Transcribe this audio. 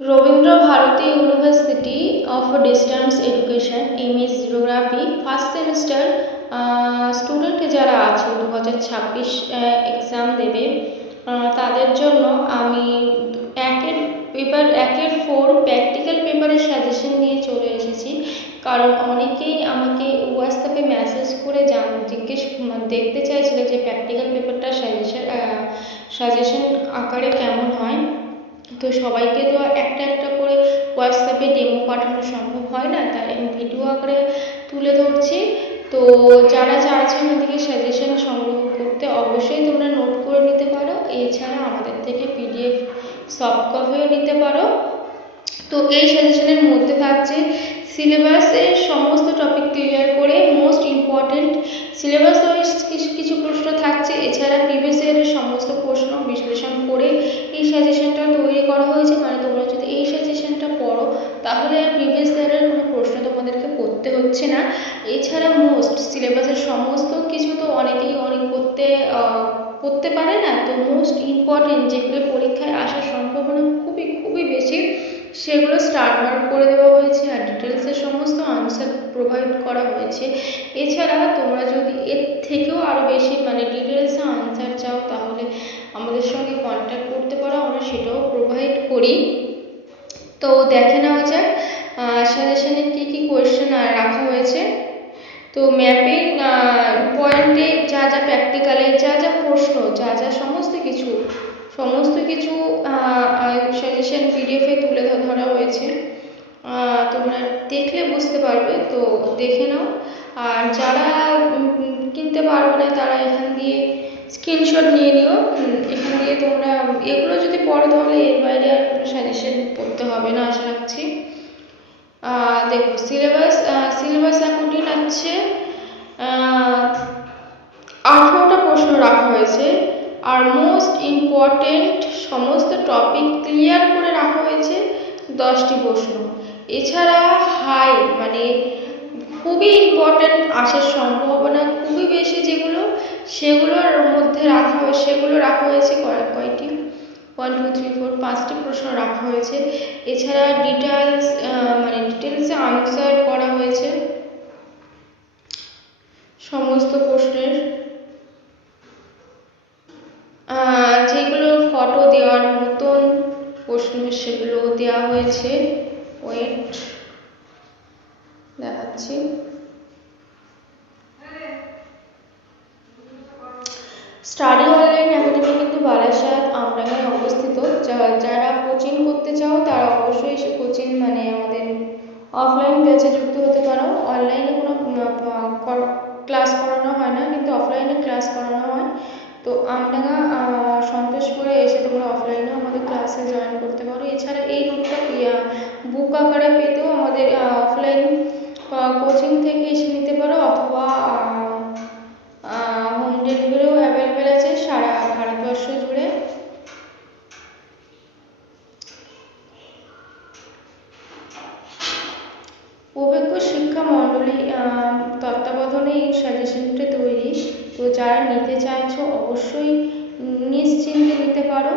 Rabindra Bharati university of distance education MS geography first semester student যারা আছে 2026 exam দেবে তাদের জন্য আমি একের 4 প্র্যাকটিক্যাল পেপারের সাজেশন নিয়ে চলে এসেছি। কারণ অনেকেই আমাকে হোয়াটসঅ্যাপে মেসেজ করে দেখতে চাইছিল যে প্র্যাকটিক্যাল পেপারটা সাজেশন আকারে কেমন হয়। তো সবাইকে তো একটা একটা করে হোয়াটসঅ্যাপে ডেমো পাঠানো সম্ভব হয় না, তাই আমি ভিডিও আকারে তুলে ধরছি। তো যারা চাইছেন এদিকে সাজেশন সংগ্রহ করতে অবশ্যই তোমরা নোট করে নিতে পারো, এছাড়া আমাদের থেকে পিডিএফ সফট কপিও নিতে পারো। তো এই সাজেশনের মধ্যে থাকছে সিলেবাসের সমস্ত টপিক ক্লিয়ার করে মোস্ট ইম্পর্টেন্ট সিলেবাস ওয়াইজ কিছু প্রশ্ন থাকছে, এছাড়া প্রিভিয়াস ইয়ারের সমস্ত প্রশ্ন বিশ্লেষণ করে এই সাজেশনটা তৈরি করা হয়েছে। মানে তোমরা যদি এই সাজেশনটা পড়ো তাহলে আর প্রিভিয়াস ইয়ারের কোনো প্রশ্ন তোমাদেরকে পড়তে হচ্ছে না। এছাড়া মোস্ট সিলেবাসের সমস্ত কিছু তো অনেকেই অনেক পড়তে পারে না, তো মোস্ট ইম্পর্টেন্ট যেগুলো পরীক্ষায় আসার সম্ভাবনা খুবই খুবই বেশি সেগুলো স্টার মার্ক করে দেওয়া হয়েছে আর ডিটেলসের সমস্ত আনসার প্রোভাইড করা হয়েছে। এছাড়া তোমরা যদি এর থেকেও আরও বেশি মানে ডিটেলসে আনসার চাও তাহলে আমাদের সঙ্গে কন্ট্যাক্ট করতে পারো, আমরা সেটাও প্রোভাইড করি। তো দেখে নেওয়া যাক সাজেশনে কী কী কোয়েশ্চেন রাখা হয়েছে। তো ম্যাপিং পয়েন্টে যা যা প্র্যাকটিক্যালে যা যা প্রশ্ন যা যা সমস্ত কিছু সাজেশন পিডিএফে তুলে ধরা হয়েছে, তোমরা দেখলে বুঝতে পারবে। তো দেখে নাও, আর যারা কিনতে পারবে না তারা এখান দিয়ে স্ক্রিনশট নিয়ে নিও। এখান দিয়ে তোমরা এগুলো যদি পড়ো তাহলে এর বাইরে আর কোনো সাজেশন পড়তে হবে না আশা রাখছি। দেখো সিলেবাস অ্যাকর্ডিং আছে 18টা প্রশ্ন রাখা হয়েছে, আর মোস্ট ইম্পর্টেন্ট সমস্ত টপিক ক্লিয়ার করে রাখা হয়েছে 10টি প্রশ্ন। এছাড়া হাই মানে খুবই ইম্পর্টেন্ট আসার সম্ভাবনা খুবই বেশি সেগুলোর মধ্যে সেগুলো রাখা হয়েছে কয়টি 1 2 3 4 5টি প্রশ্ন রাখা হয়েছে। এছাড়া ডিটেলসে আনসার করা হয়েছে সমস্ত প্রশ্নের, যেগুলো ফটো দেওয়ার মতন প্রশ্ন সেগুলো দেওয়া হয়েছে। ওয়েট দেখাচ্ছি। স্টাডি অনলাইন একাডেমি কিন্তু বারাসাত আমডাঙ্গায় অবস্থিত। যারা কোচিং করতে চাও তারা অবশ্যই সে কোচিং মানে আমাদের অফলাইন ব্যাচে যুক্ত হতে পারো। অনলাইনে কোনো ক্লাস করানো হয় না, কিন্তু অফলাইনে ক্লাস করানো হয়। তো আমডাঙ্গা সন্তোষপুরে এসে তোমরা অফলাইনেও আমাদের ক্লাসে জয়েন করতে পারো। এছাড়া এই নোটটা বুক আকারে পেতেও আমাদের অফলাইন কোচিং থেকে এসে নিতে পারো, অথবা হোম ডেলিভারিও অ্যাভেলেবেল আছে সারা ভারতবর্ষ জুড়ে। অভিজ্ঞ শিক্ষা মণ্ডলী তত্ত্বাবধানে এই সাজেশনটা তৈরি। তো যারা নিতে চাইছো অবশ্যই নিশ্চিন্তে নিতে পারো।